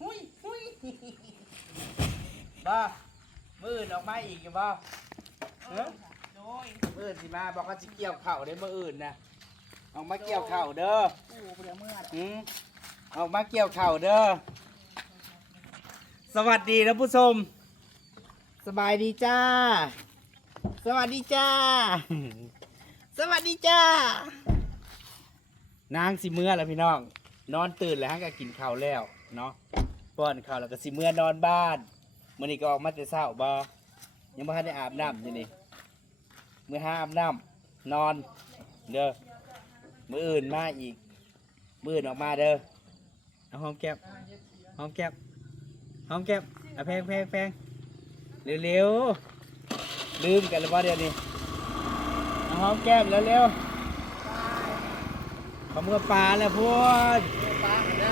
หุยหุยบ้ามืออื่นออกมาอีกอยู่บ่เอ้อโดยมืออื่นสิมาบอกว่าสิเกี่ยวเข่าได้มืออื่นนะออกมาเกี่ยวเข่าเด้อกูเดี๋ยวเมื่ออืมออกมาเกี่ยวเข่าเด้อสวัสดีนะผู้ชม สบายดีจ้า สวัสดีจ้า สวัสดีจ้า นางสิเมื่อแล้วพี่น้อง นอนตื่นแล้วฮะก็กินข้าวแล้วเนาะ ป้อนข้าวแล้วก็สิเมื่อนอนบ้านมื่อนี้ก็ออกมาแต่เช้าบ่ยังไม่ทันได้อาบน้ำอยู่นี่มื่อห้าอาบน้ำนอนเด้อมืออื่นมาอีกมืออื่นออกมาเด้อเอาหอมแก้มหอมแก้มหอมแก้มเอาแพงแพงแพงเร็วๆลืมกันแล้วว่าเดี๋ยวนี้เอาหอมแก้มเร็วๆขอมือปลาแล้วพูด ปลาเด้อ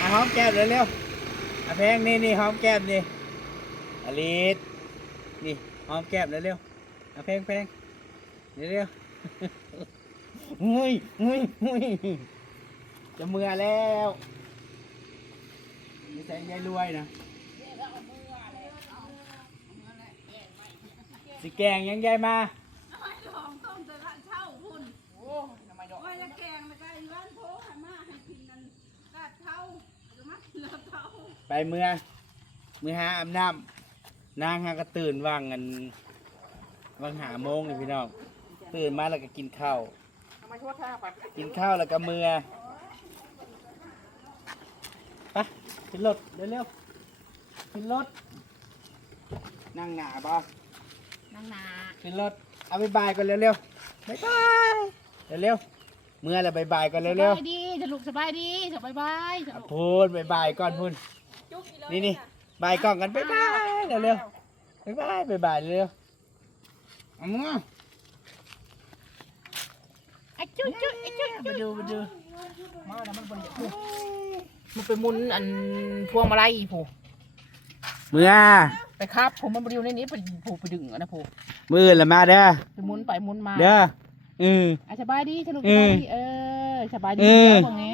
เอา หอมแก้มเร็วๆอาแพงนี่นี่หอมแก้มนี่อลิสนี่หอมแก้มเร็วๆอาแพงแพงเร็วๆเฮ้ยเฮ้ยเฮ้ยจะเมื่อแล้วนี่ใส่ยายรวยนะสิแกงยังยายมา ไปเมื่อเมื่อหาอาบน้ำนางหากระตื่นว่างกันว่างหาโมงเลยพี่น้องตื่นมาแล้วก็กินข้าวทำไมทั่วท่าปัดกินข้าวแล้วก็เมื่อไปขึ้นรถเร็วๆขึ้นรถนั่งหนาบ่นางนาขึ้นรถเอาบายบายก่อนเร็วๆบายบายเร็วๆ เมื่อแล้วบายบายก่อนสเร็วบายดีสนุกสบายดีสบายบายสๆอะนุกพูดบายบายก่อนพูดนี่นี่บายกล้องกันบายบายเร็วๆบายบายบายบายเร็วๆเอามือไอ้จุ๊จุ๊ไอ้จุ๊มาดูมาดูมาแล้วมันบนผู้มันไปหมุนอันพวงมาลัยผู้เมื่อไปครับผมมันบริวในนี้ไปผู้ไปดึงอะนะผู้มือละมาเด้อ ไปหมุนไปหมุนมา เด้อ อืม อะสบายดีสนุกอืสมบายดีเออสบายดีอืมเจ้าพวกนี้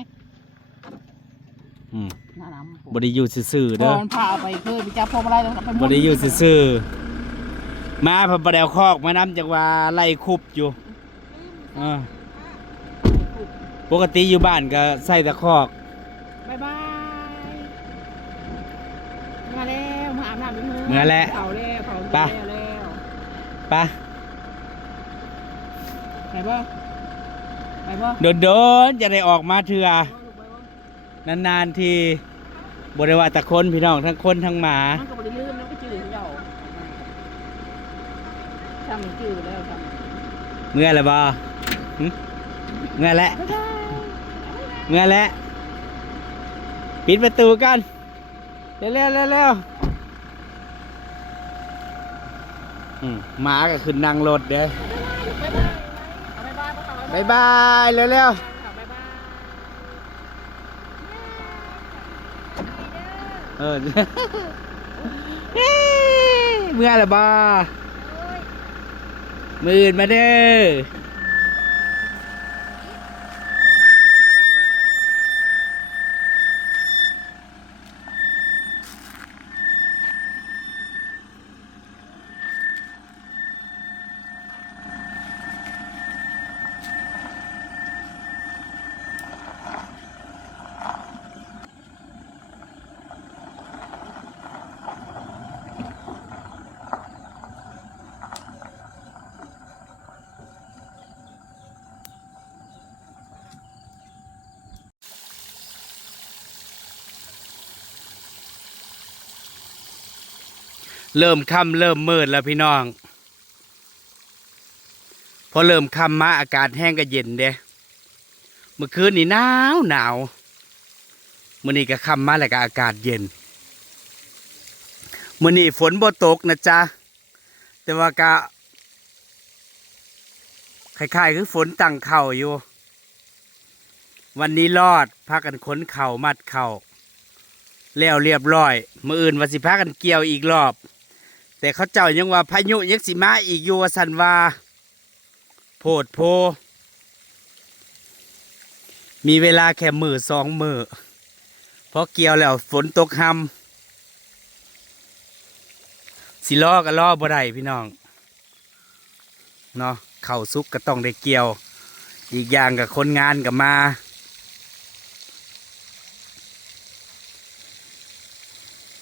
อืมน่าน้ำผู้บริยูซื่อๆพเด้ออมันพาเอาไปเคยไปจับพวงมาลัยแล้วก็ไปหมุบนริยูซื่อๆมาพอประเดวคอกมาน้ำจากว่าไล่คุบอยู่อ่าปกติอยู่บ้านก็ใส่แตะคอก บายบายมาแล้วมาอาบน้ำด้วยเมื่อแล้วเขาแล้วเขาไปแล้วแล้ว ไปะ ไปบ่ไปบ่โดนๆจะได้ออกมาเถื่อนานๆทีบริวาแตะคนพี่น้องทั้งคนทั้งหมามันก็บ่ได้ลืมแล้วก็จืดเจ้าทำจืดแล้วทำเมื่อไรบ่หึเมื่อแล้วเมื่อแล้วปิดประตูกันเร็วๆเร็วๆอืมหมาก็ขึ้นนั่งรถเด้อ บ๊ายบายบ๊ายบายบายบายเร็วบ๊ายบายๆเออเมื่อไรบ่มืออื่นมาเด้อ เริ่มค่ำเริ่มมืดแล้วพี่น้อง พอเริ่มค่ำมาอากาศแห้งก็เย็นเด้เมื่อคืนนี่หนาวหนาวมื่อนี้ก็ค่ำมาแล้วก็อากาศเย็นมื่อนี้ฝนบ่ตกนะจ๊ะแต่ว่าก็คล้ายๆคือฝนตั้งเข่าอยู่ วันนี้รอดพากันขนเข่ามัดเข่าแล้วเรียบร้อย มื่ออื่นว่าสิพากันเกี่ยวอีกรอบ แต่เขาเจ้ายังว่าพายุยังสิมาอีกอยู่สันว่าโพดโพ มีเวลาแค่มือสองมือเพอเกี่ยวแล้วฝนตกหำสิล้อก็ล้อบ่ได้พี่น้องเนาะเข่าซุกก็ต้องได้เกี่ยว อีกอย่างกับคนงานกับมา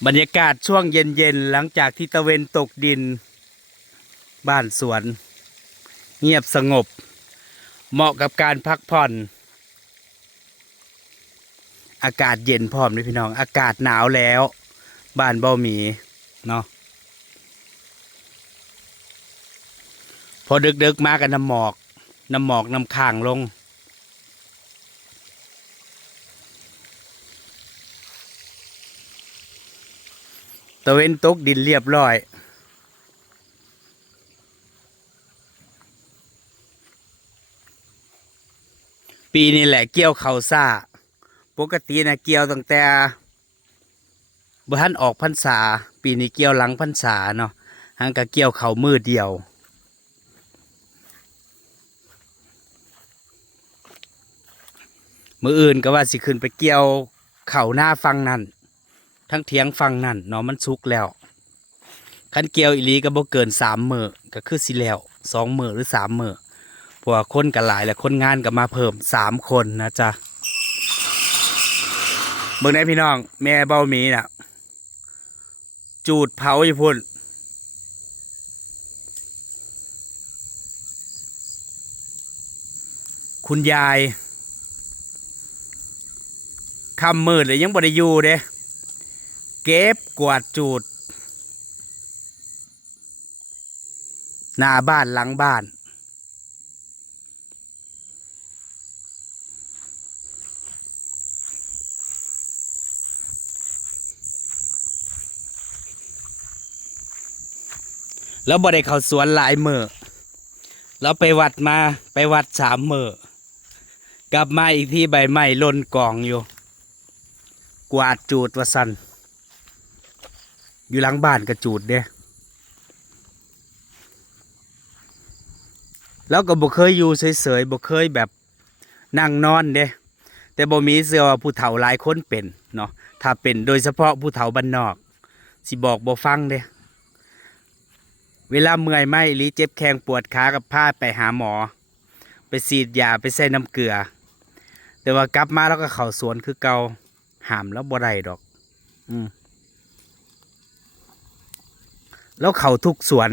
บรรยากาศช่วงเย็นๆ หลังจากที่ตะเวนตกดิน บ้านสวน เงียบสงบ เหมาะกับการพักผ่อน อากาศเย็นพร้อมเลยพี่น้อง อากาศหนาวแล้ว บ้านเบ้าหมีเนาะพอดึกๆมากันน้ำหมอก น้ำหมอกน้ำค้างลง ตะเวนตกดินเรียบร้อย ปีนี้แหละเกี่ยวเขาซ่า ปกตินะเกี่ยวตั้งแต่บ่ทันออกพรรษา ปีนี้เกี่ยวหลังพรรษาเนาะหังกะเกี่ยวเขามือเดียวมืออื่นก็ว่าสิขึ้นไปเกี่ยวเข่าหน้าฟังนั่น ทั้งเทียงฟังนั่นเนาะมันสุกแล้วคันเกี่ยวอีลีก็บ่เกินสามมือก็คือสิแล้วสองมือหรือสามมือเพราะว่าคนกันหลายและคนงานก็มาเพิ่มสามคนนะจ๊ะเบิ่งได้พี่น้อง แม่เบ้ามีน่ะ จูดเผาอยู่พุ่นคุณยายคำมืดเลยยังบ่ได้อยู่เด้ เก็บกวาดจูด หน้าบ้านหลังบ้าน แล้วบ่ได้เข้าสวนหลายมือแล้วไปวัดมาไปวัดสามมือกลับมาอีกที่ใบไม้ล่นกองอยู่ กวาดจูดว่าสัน อยู่หลังบ้านก็จูดเด้แล้วก็บ่เคยอยู่เฉยๆบ่เคยแบบนั่งนอนเด้แต่บ่มีเสื้อว่าผู้เฒ่าหลายคนเป็นเนาะถ้าเป็นโดยเฉพาะผู้เฒ่าบ้านนอก สิบอกบ่ฟังเด้เวลาเมื่อยไม่หรือเจ็บแข้งปวดขากับพาไปหาหมอ ไปฉีดยาไปใส่น้ำเกลือ แต่ว่ากลับมาแล้วก็เข่าสวนคือเกาหามแล้วบ่ได้ดอก อืม แล้วเขาทุกสวน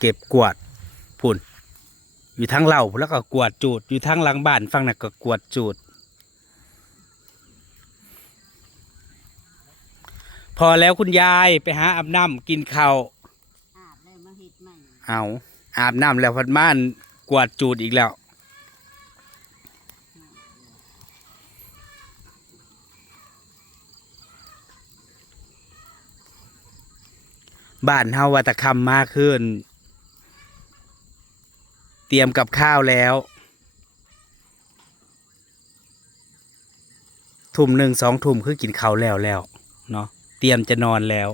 เก็บกวาดพุ่น อยู่ทั้งเหล่าแล้วก็กวาดจูด อยู่ทั้งหลังบ้านฟังน่ะก็กวาดจูด พอแล้วคุณยายไปหาอาบน้ำกินข้าวอาบเลยมาเฮ็ดใหม่เอาอาบน้ำแล้วพัดม่านกวาดจูดอีกแล้ว บ้านเฮาวัตคำมากขึ้น เตรียมกับข้าวแล้ว ทุ่มหนึ่งสองทุ่มคือกินข้าวแล้วแล้วเนาะเตรียมจะนอนแล้ว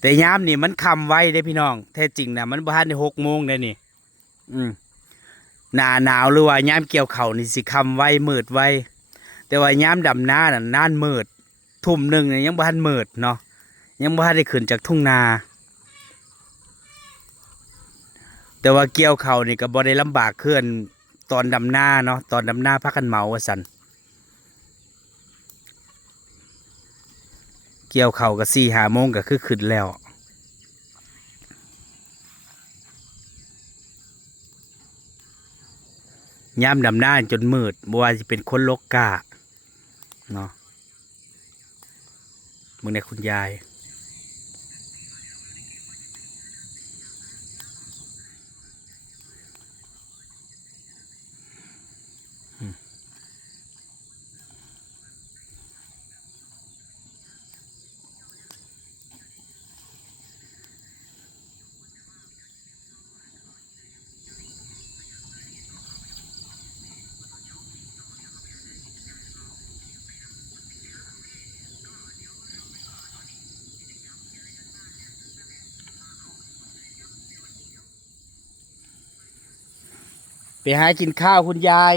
แต่ยามนี่มันคำไว้ได้พี่น้อง แท้จริงนะมันบ้านในหกโมงได้นี่ อืมหนาหนาวหรือว่ายามเกี่ยวเข่านี่สิคำไว้มืดไว้ แต่ว่ายามดำหน้าน่ะน่านมืด ทุ่มหนึ่งเนี่ยยังบ้านเมืดเนาะยังบ้านได้ขึ้นจากทุ่งนา แต่ว่าเกี่ยวเขานี่ก็บ่ได้ลำบากเคลื่อนตอนดำหน้าเนาะตอนดำหน้าพักกันเมาว่าสันเกี่ยวเขาก็สี่หาโมงก็คือขึ้นแล้วย่ามดำหน้าจนมืดบัวจะเป็นคนลกกาเนาะ มึงในคุณยาย ไปหากินข้าวคุณยาย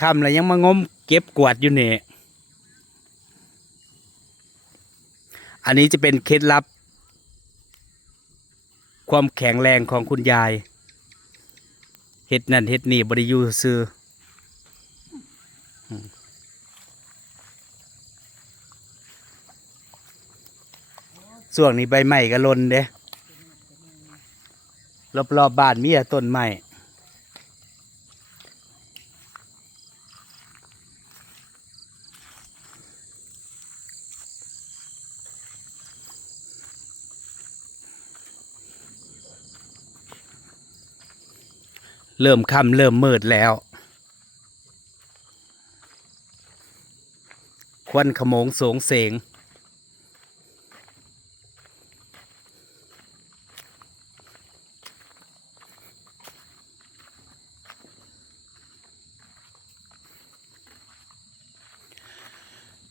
คำแล้วยังมางมเก็บกวาดอยู่เนี่ยอันนี้จะเป็นเคล็ดลับ ความแข็งแรงของคุณยายเฮ็ดนั่นเฮ็ดนี่บริยูซื้อส่วงนี้ใบใหม่ก็ลนเด้ รอบๆบบ้านมีแต่ต้นไม้เริ่มค่ำเริ่มมืดแล้ว ควันขโมงสงเสง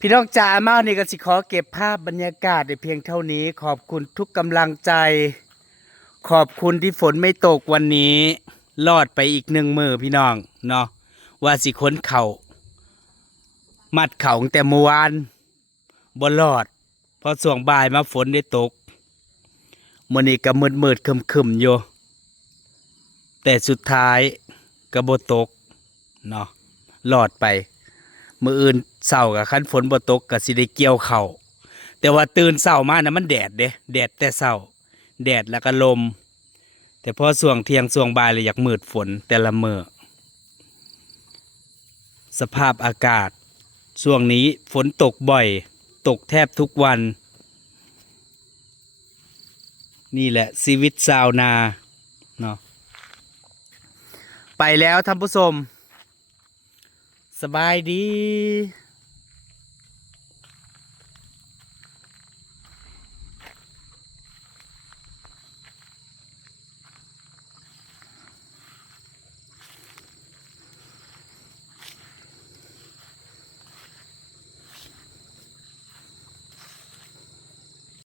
พี่น้องจ๋ามานี่ก็สิขอเก็บภาพบรรยากาศในเพียงเท่านี้ ขอบคุณทุกกำลังใจ ขอบคุณที่ฝนไม่ตกวันนี้ รอดไปอีกหนึ่งมือพี่น้องเนาะว่าสิค้นเขามัดเข่าแต่เมื่อวานบ่รอด พอส่วงบ่ายมาฝนได้ตกมื่อนี้ก็มืดมืดคึมคึมอยู่แต่สุดท้ายก็บ่ตกเนาะรอดไป มืออื่น เศร้ากับคันฝนบ่ตกก็สิได้เกี่ยวเข่าแต่ว่าตื่นเศร้ามานะมันแดดเด้แดดแต่เศร้า แดดแล้วก็ลม แต่พอส่วงเที่ยงส่วงบ่ายเลยอยากมืดฝนแต่ละเมือสภาพอากาศช่วงนี้ฝนตกบ่อย ตกแทบทุกวัน นี่แหละชีวิตชาวนาเนาะไปแล้วท่านผู้ชม สบายดี